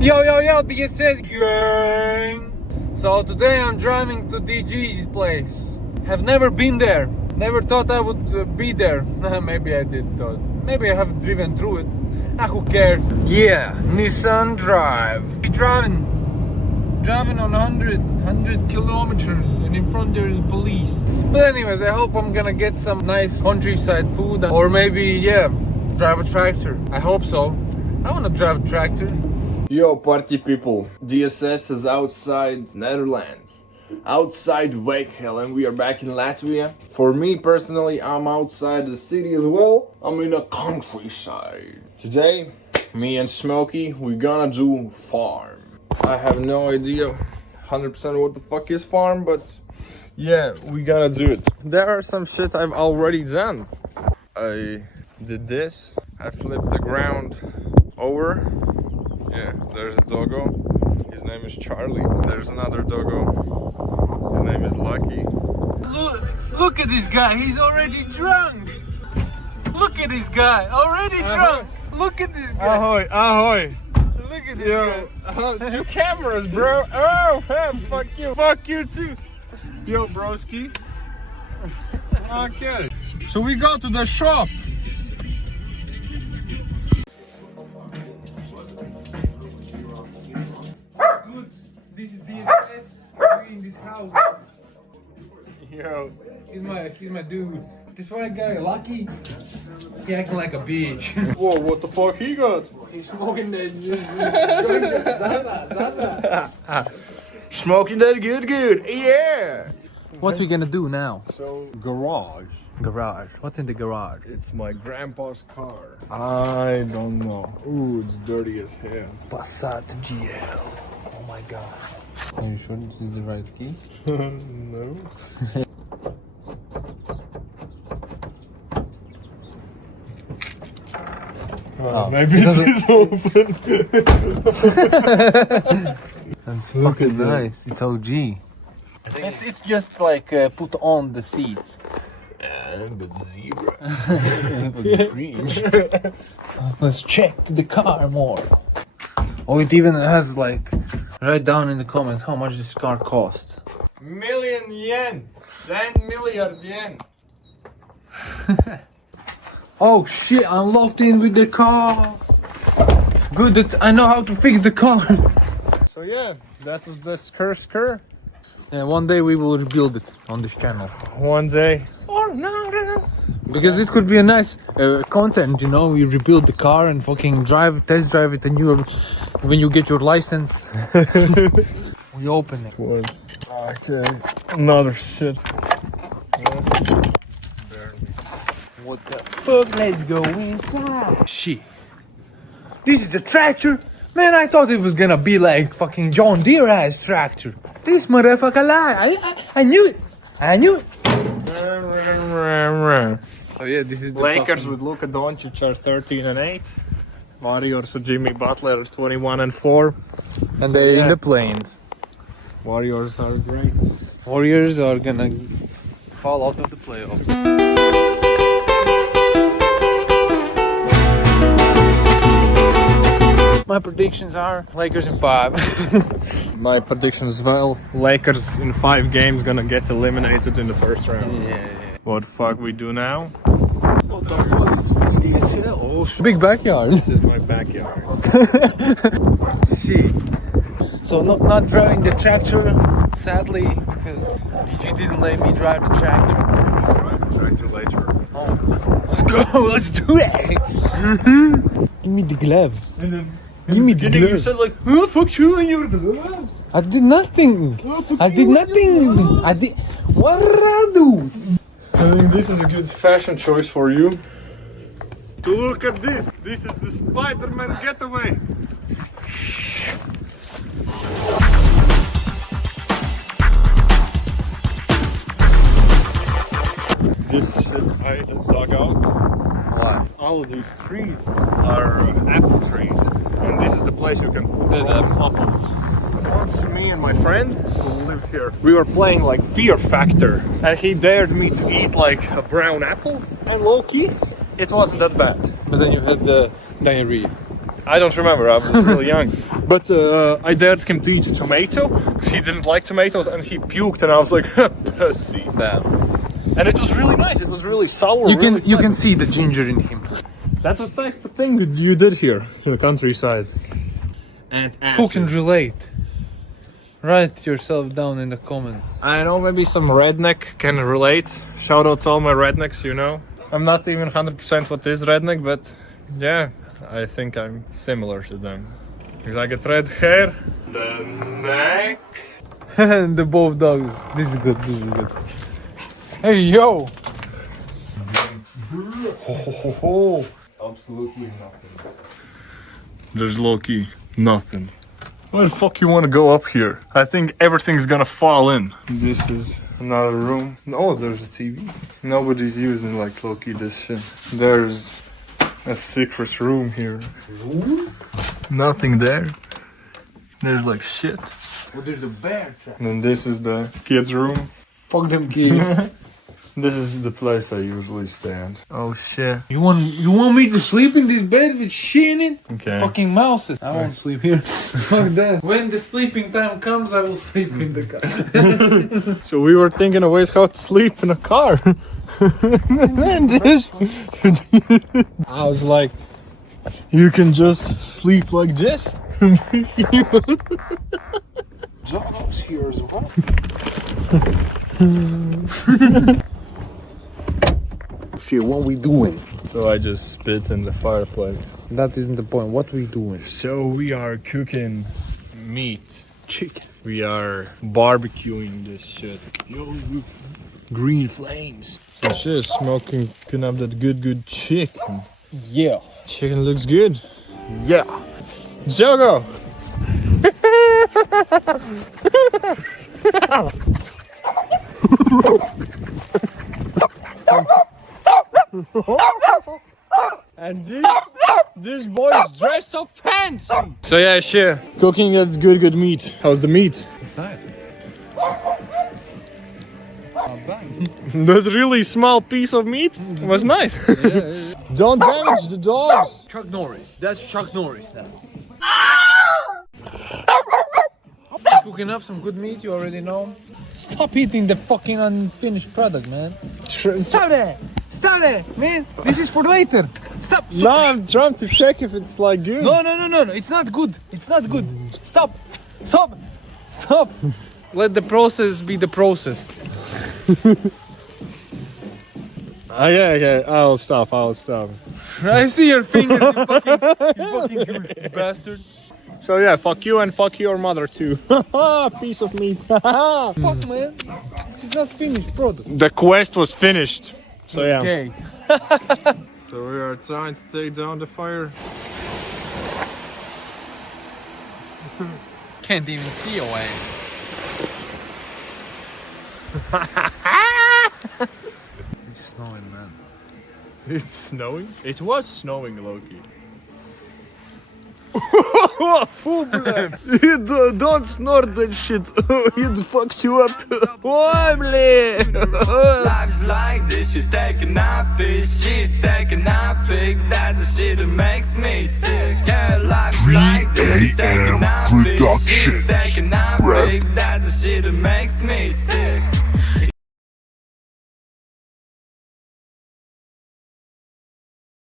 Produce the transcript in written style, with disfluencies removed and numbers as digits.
Yo, DSS gang! So today I'm driving to DG's place. Have never been there. Never thought I would be there. Maybe I did thought. Maybe I have driven through it. Who cares? Yeah, Nissan Drive. Driving on 100 kilometers, and in front there's police. But anyways, I hope I'm gonna get some nice countryside food, or maybe, drive a tractor. I hope so. I wanna drive a tractor. Yo, party people, DSS is outside Netherlands, outside Wakehill, and we are back in Latvia. For me personally, I'm outside the city as well. I'm in the countryside. Today, me and Smokey, we're gonna do farm. I have no idea 100% what the fuck is farm, but yeah, we gotta do it. There are some shit I've already done. I did this, I flipped the ground over. Yeah, there's a doggo. His name is Charlie. There's another doggo. His name is Lucky. Look at this guy. He's already drunk. Look at this guy. Already drunk. Look at this guy. Ahoy. Look at this Yo, 2 cameras, bro. Oh, fuck you. Fuck you too. Yo, broski. Okay. So we go to the shop. This is DSS in this house. Yo. He's my dude. This white guy, Lucky, he acting like a bitch. Whoa, what the fuck he got? He's smoking that Zaza. Smoking that good. Yeah. What we gonna do now? So, garage. Garage. What's in the garage? It's my grandpa's car. I don't know. Ooh, it's dirty as hell. Passat GL. Oh my god. Are you sure this is the right key? No. Maybe it is open. That's fucking nice. It's OG. It's just like put on the seats. And the zebra. Let's check the car more. Oh, it even has like, write down in the comments how much this car costs. Million yen. 10 million yen. Oh shit, I'm locked in with the car. Good that I know how to fix the car. So yeah, that was the skr. Yeah, one day we will rebuild it on this channel. One day. Or not. Because it could be a nice content, you know, we rebuild the car and fucking test drive it, and when you get your license, we open it. Okay, another shit. What the fuck? Let's go inside. Shit. This is the tractor? Man, I thought it was gonna be like fucking John Deere ass tractor. This motherfucker lie. I knew it. Oh yeah, this is the Lakers with Luka Doncic are 13-8. Warriors with Jimmy Butler 21-4. And they're in the plains. Warriors are great. Warriors are gonna fall out of the playoffs. My predictions are Lakers in 5. My prediction as well. Lakers in 5 games gonna get eliminated in the first round. Yeah. What the fuck we do now? What the fuck? It's windy as hell. Oh, big backyard. This is my backyard. Shit. So not driving the tractor, sadly, because you didn't let me drive the tractor. Drive the tractor later. Oh. Let's go. Let's do it. Give me the gloves. Give me the gloves. You said like, oh fuck you and your gloves. I did nothing. What did I do? I think this is a good fashion choice for you. To look at this. This is the Spider-Man getaway. This shit I dug out. What? All of these trees are apple trees, and this is the place you can put apples. Once me and my friend who live here, we were playing like Fear Factor, and he dared me to eat like a brown apple, and low-key, it wasn't that bad. But then you had the diarrhea. I don't remember, I was really young. But I dared him to eat a tomato, because he didn't like tomatoes, and he puked, and I was like, pussy. Damn. And it was really nice, it was really sour. You can see the ginger in him. That was the type of thing that you did here, in the countryside. And Who can relate? Write yourself down in the comments. I know maybe some redneck can relate. Shout out to all my rednecks, you know. I'm not even 100% what is redneck, but yeah, I think I'm similar to them. Because I get red hair, the neck. And the both dogs. This is good, this is good. Hey, yo! Absolutely nothing. There's low-key nothing. Why the fuck you want to go up here? I think everything's gonna fall in. This is another room. Oh, there's a TV. Nobody's using like low-key this shit. There's a secret room here. Nothing there. There's like shit. Oh, there's a bear trap. And then this is the kids' room. Fuck them kids. This is the place I usually stay at. Oh shit. You want me to sleep in this bed with shit in it? Okay. Fucking mouses. I won't sleep here. Fuck that. When the sleeping time comes, I will sleep in the car. So we were thinking of ways how to sleep in a car. And this, I was like, you can just sleep like this. John's here as well. Shit, what we doing? So I just spit in the fireplace. That isn't the point. What we doing? So we are cooking meat. Chicken. We are barbecuing this shit. Yo, green flames. So shit, smoking, cooking up that good chicken. Yeah. Chicken looks good. Yeah. Jogo! And this boy's dressed up fancy. So yeah, shit. Cooking that good meat. How's the meat? It's nice. That really small piece of meat was nice. Yeah. Don't damage the dogs. Chuck Norris. That's Chuck Norris now. Cooking up some good meat, you already know. Stop eating the fucking unfinished product, man. Stop that! Stop that, man! This is for later. Stop! No, I'm trying to check if it's like good. No, it's not good. It's not good. Stop! Stop! Stop! Let the process be the process. Okay, I'll stop. I see your fingers, you fucking Jewish bastard. So yeah, fuck you and fuck your mother too. Piece of meat. Fuck, man. This is not finished product. The quest was finished. So yeah. Okay. So we are trying to take down the fire. Can't even see away. It's snowing, man. It's snowing? It was snowing, Loki. Fool, don't snort that shit. It fucks you up. Life's like this, she's taking off fish, she's taking off big. That's the shit that makes me sick. Yeah, life's like this, she's taking off fish, she's